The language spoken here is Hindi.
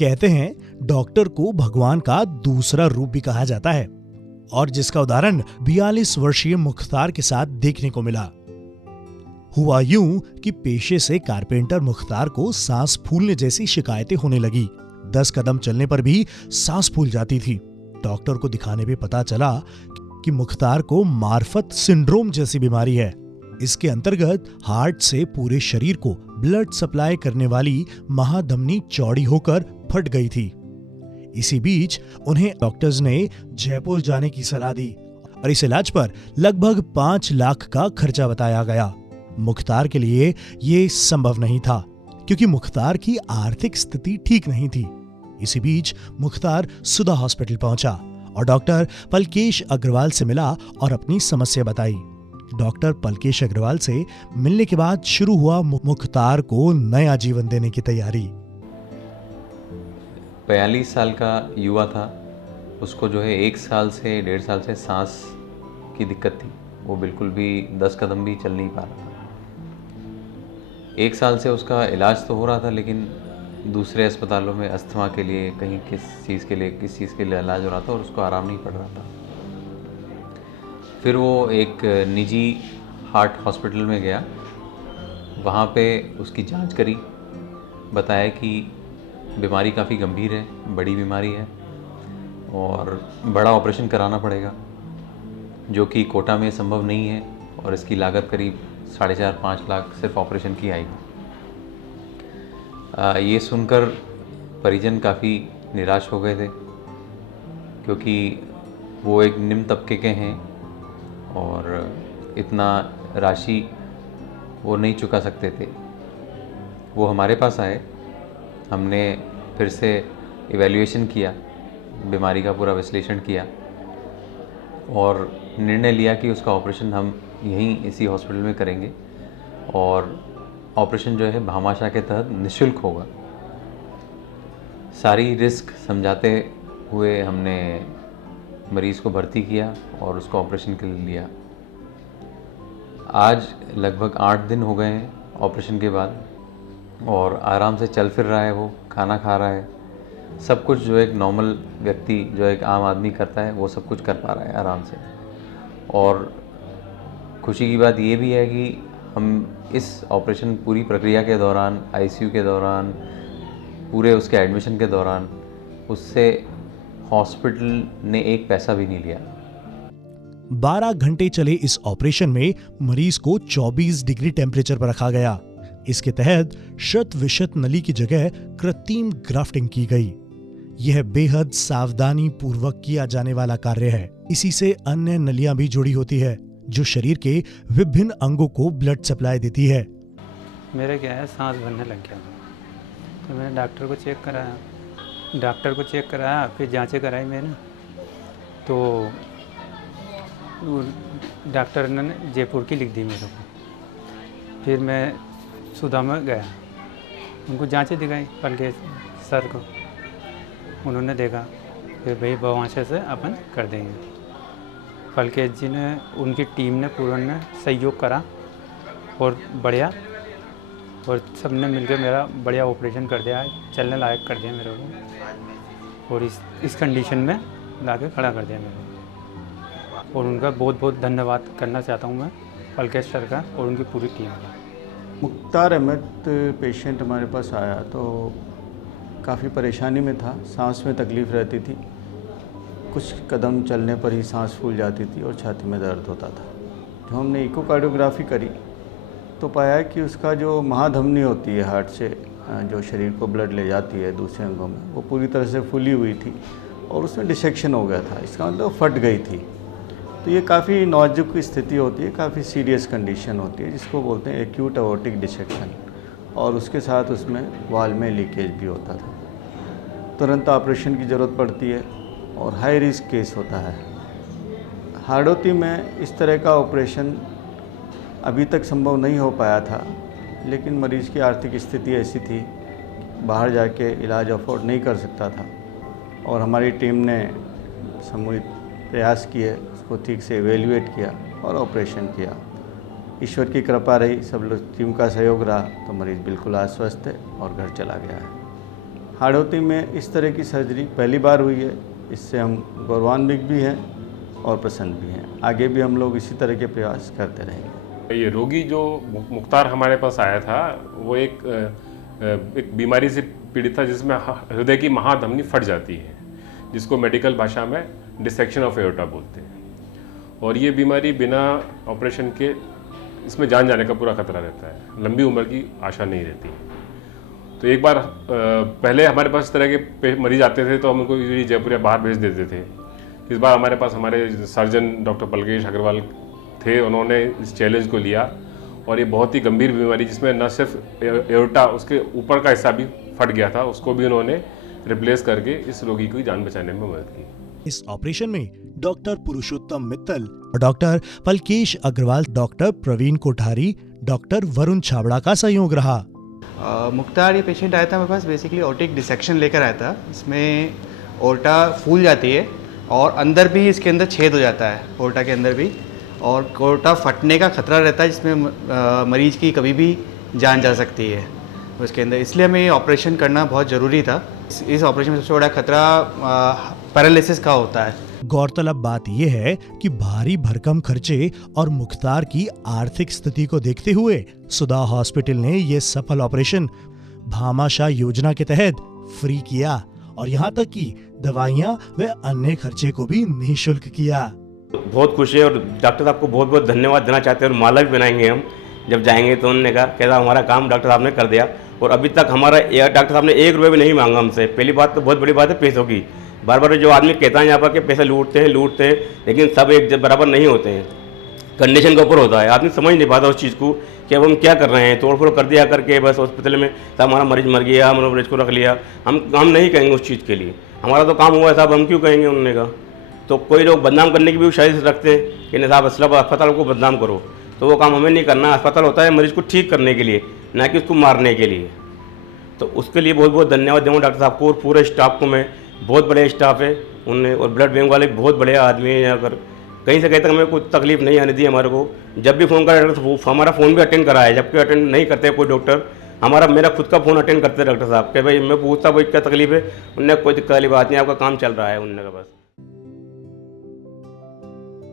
कहते हैं डॉक्टर को भगवान का दूसरा रूप भी कहा जाता है और जिसका उदाहरण 42 वर्षीय मुख्तार के साथ देखने को मिला। हुआ यूं कि पेशे से कारपेंटर मुख्तार को सांस फूलने जैसी शिकायतें होने लगी। 10 कदम चलने पर भी सांस फूल जाती थी। डॉक्टर को दिखाने पे पता चला कि मुख्तार को मार्फत सिंड्रोम जैसी बीमारी है। इसके अंतर्गत हार्ट से पूरे शरीर को ब्लड सप्लाई करने वाली महाधमनी चौड़ी होकर फट गई थी। इसी बीच उन्हें डॉक्टर्स ने जयपुर जाने की सलाह दी और इस इलाज पर लगभग 5 लाख का खर्चा बताया गया। मुख्तार के लिए ये संभव नहीं था क्योंकि मुख्तार की आर्थिक स्थिति ठीक नहीं थी। इसी बीच मुख्तार सुधा हॉस्पिटल पहुंचा और डॉक्टर पलकेश अग्रवाल से मिला और अपनी समस्या बताई। डॉक्टर पलकेश अग्रवाल से मिलने के बाद शुरू हुआ मुख्तार को नया जीवन देने की तैयारी। 42 साल का युवा था, उसको जो है 1 साल से 1.5 साल से सांस की दिक्कत थी। वो बिल्कुल भी 10 कदम भी चल नहीं पा रहा था। 1 साल से उसका इलाज तो हो रहा था, लेकिन दूसरे अस्पतालों में अस्थमा के लिए कहीं किस चीज़ के लिए इलाज हो रहा था और उसको आराम नहीं पड़ रहा था। फिर वो एक निजी हार्ट हॉस्पिटल में गया, वहाँ पे उसकी जांच करी, बताया कि बीमारी काफ़ी गंभीर है, बड़ी बीमारी है और बड़ा ऑपरेशन कराना पड़ेगा, जो कि कोटा में संभव नहीं है और इसकी लागत करीब 4.5-5 लाख सिर्फ ऑपरेशन की आएगी। ये सुनकर परिजन काफ़ी निराश हो गए थे क्योंकि वो एक निम्न तबके के हैं और इतना राशि वो नहीं चुका सकते थे। वो हमारे पास आए, हमने फिर से इवैल्यूएशन किया, बीमारी का पूरा विश्लेषण किया और निर्णय लिया कि उसका ऑपरेशन हम यहीं इसी हॉस्पिटल में करेंगे और ऑपरेशन जो है भामाशाह के तहत निःशुल्क होगा। सारी रिस्क समझाते हुए हमने मरीज़ को भर्ती किया और उसको ऑपरेशन के लिए लिया। आज लगभग 8 दिन हो गए हैं ऑपरेशन के बाद और आराम से चल फिर रहा है, वो खाना खा रहा है, सब कुछ जो एक नॉर्मल व्यक्ति, जो एक आम आदमी करता है, वो सब कुछ कर पा रहा है आराम से। और खुशी की बात ये भी है कि हम इस ऑपरेशन पूरी प्रक्रिया के दौरान, आईसीयू के दौरान, पूरे उसके एडमिशन के दौरान उससे हॉस्पिटल ने एक पैसा भी नहीं लिया। 12 घंटे चले इस ऑपरेशन में मरीज को 24 डिग्री टेम्परेचर पर रखा गया। इसके तहत शत विशत नली की जगह कृत्रिम ग्राफ्टिंग की गई। यह बेहद सावधानी पूर्वक किया जाने वाला कार्य है। इसी से अन्य नलियां भी जुड़ी होती है जो शरीर के विभिन्न अंगों को ब्लड सप्लाई देती है। मेरे क्या है, सांस भरने लग गया तो मैंने डॉक्टर को चेक कराया, फिर जांचें कराई मैंने, तो डॉक्टर ने जयपुर की लिख दी मेरे को। फिर मैं सुधा में गया, उनको जांचें दिखाई पलकेश सर को, उन्होंने देखा फिर भाई भामाशाह से अपन कर देंगे। पलकेश जी ने, उनकी टीम ने पूरा ने सहयोग करा और बढ़िया, और सब ने मिलकर मेरा बढ़िया ऑपरेशन कर दिया, चलने लायक कर दिया मेरे को और इस कंडीशन में ला के खड़ा कर दिया मेरे को। और उनका बहुत बहुत धन्यवाद करना चाहता हूँ मैं पलकेश सर का और उनकी पूरी टीम का। मुख्तार अहमद पेशेंट हमारे पास आया तो काफ़ी परेशानी में था, सांस में तकलीफ़ रहती थी, कुछ कदम चलने पर ही सांस फूल जाती थी और छाती में दर्द होता था। जो हमने इकोकार्डियोग्राफी करी तो पाया कि उसका जो महाधमनी होती है हार्ट से, जो शरीर को ब्लड ले जाती है दूसरे अंगों में, वो पूरी तरह से फूली हुई थी और उसमें डिसेक्शन हो गया था। इसका मतलब फट गई थी। तो ये काफ़ी नाजुक स्थिति होती है, काफ़ी सीरियस कंडीशन होती है, जिसको बोलते हैं एक्यूट एओर्टिक डिसेक्शन, और उसके साथ उसमें वाल में लीकेज भी होता था। तुरंत ऑपरेशन की ज़रूरत पड़ती है और हाई रिस्क केस होता है। हाड़ौती में इस तरह का ऑपरेशन अभी तक संभव नहीं हो पाया था, लेकिन मरीज़ की आर्थिक स्थिति ऐसी थी, बाहर जाके इलाज अफोर्ड नहीं कर सकता था और हमारी टीम ने सामूहिक प्रयास किए, उसको ठीक से एवेल्युएट किया और ऑपरेशन किया। ईश्वर की कृपा रही, सब लोग टीम का सहयोग रहा तो मरीज़ बिल्कुल आश्वस्त है और घर चला गया है। हाड़ौती में इस तरह की सर्जरी पहली बार हुई है। इससे हम गौरवान्वित भी हैं और प्रसन्न भी हैं। आगे भी हम लोग इसी तरह के प्रयास करते रहेंगे। ये रोगी जो मुख्तार हमारे पास आया था, वो एक बीमारी से पीड़ित था जिसमें हृदय की महाधमनी फट जाती है, जिसको मेडिकल भाषा में डिसेक्शन ऑफ एओर्टा बोलते हैं। और ये बीमारी बिना ऑपरेशन के इसमें जान जाने का पूरा खतरा रहता है, लंबी उम्र की आशा नहीं रहती। तो एक बार पहले हमारे पास इस तरह के मरीज आते थे तो हम उनको जयपुर या बाहर भेज देते थे। इस बार हमारे पास हमारे सर्जन डॉक्टर पलकेश अग्रवाल थे, उन्होंने इस चैलेंज को लिया। और ये बहुत ही गंभीर बीमारी जिसमें न सिर्फ एओर्टा, उसके ऊपर का हिस्सा भी फट गया था, उसको भी उन्होंने रिप्लेस करके इस रोगी की जान बचाने में मदद की। इस ऑपरेशन में डॉक्टर पुरुषोत्तम मित्तल और doctor Palkesh Agarwal, doctor Pravin Kothari, doctor Varun Chhabra का सहयोग रहा। मुख्तार ये पेशेंट आया था मेरे पास, बेसिकली ऑर्टिक डिसेक्शन लेकर आया था। इसमें ओर्टा फूल जाती है और अंदर भी इसके अंदर छेद हो जाता है, ओर्टा के अंदर भी, और ओर्टा फटने का खतरा रहता है, जिसमें मरीज की कभी भी जान जा सकती है उसके अंदर। इसलिए हमें ऑपरेशन करना बहुत ज़रूरी था। इस ऑपरेशन में सबसे बड़ा खतरा पैरालिसिस का होता है। गौरतलब बात यह है कि भारी भरकम खर्चे और मुख्तार की आर्थिक स्थिति को देखते हुए सुधा हॉस्पिटल ने यह सफल ऑपरेशन भामाशाह योजना के तहत फ्री किया और यहाँ तक कि दवाइयाँ व अन्य खर्चे को भी निःशुल्क किया। बहुत खुश है और डॉक्टर साहब को बहुत बहुत धन्यवाद देना चाहते हैं। और माला भी बनाएंगे हम जब जाएंगे तो। उन्होंने कहा कैसा हमारा काम डॉक्टर साहब ने कर दिया और अभी तक हमारा डॉक्टर साहब ने 1 रुपये भी नहीं मांगा हमसे। पहली बात तो बहुत बड़ी बात है पैसों की। बार बार जो आदमी कहता है यहाँ पर कि पैसे लूटते हैं, लेकिन सब एक बराबर नहीं होते हैं, कंडीशन के ऊपर होता है। आदमी समझ नहीं पाता उस चीज़ को कि अब हम क्या कर रहे हैं। तोड़ फोड़ कर दिया करके बस हॉस्पिटल में साहब हमारा मरीज मर गया, हमारे मरीज को रख लिया, हम नहीं कहेंगे उस चीज़ के लिए। हमारा तो काम हुआ है साहब, हम क्यों कहेंगे। उन्होंने कहा तो कोई लोग बदनाम करने की भी शायद रखते हैं कि नहीं साहब अस्पताल को बदनाम करो, तो वो काम हमें नहीं करना। अस्पताल होता है मरीज को ठीक करने के लिए, ना कि उसको मारने के लिए। तो उसके लिए बहुत बहुत धन्यवाद दूँगा डॉक्टर साहब को और पूरे स्टाफ को। मैं बहुत बड़े स्टाफ है उनने, और ब्लड बैंक वाले बहुत बड़े आदमी हैं। यहाँ कर कहीं से कहीं तक हमें कोई तकलीफ नहीं आने दी हमारे को। जब भी फ़ोन करा तो हमारा फ़ोन भी अटेंड करा है, जबकि अटेंड नहीं करते कोई डॉक्टर। मेरा खुद का फ़ोन अटेंड करते हैं डॉक्टर साहब के, भाई मैं पूछता भाई क्या तकलीफ है। उनने कोई दिक्कत वाली बात नहीं, आपका काम चल रहा है उनने का बस।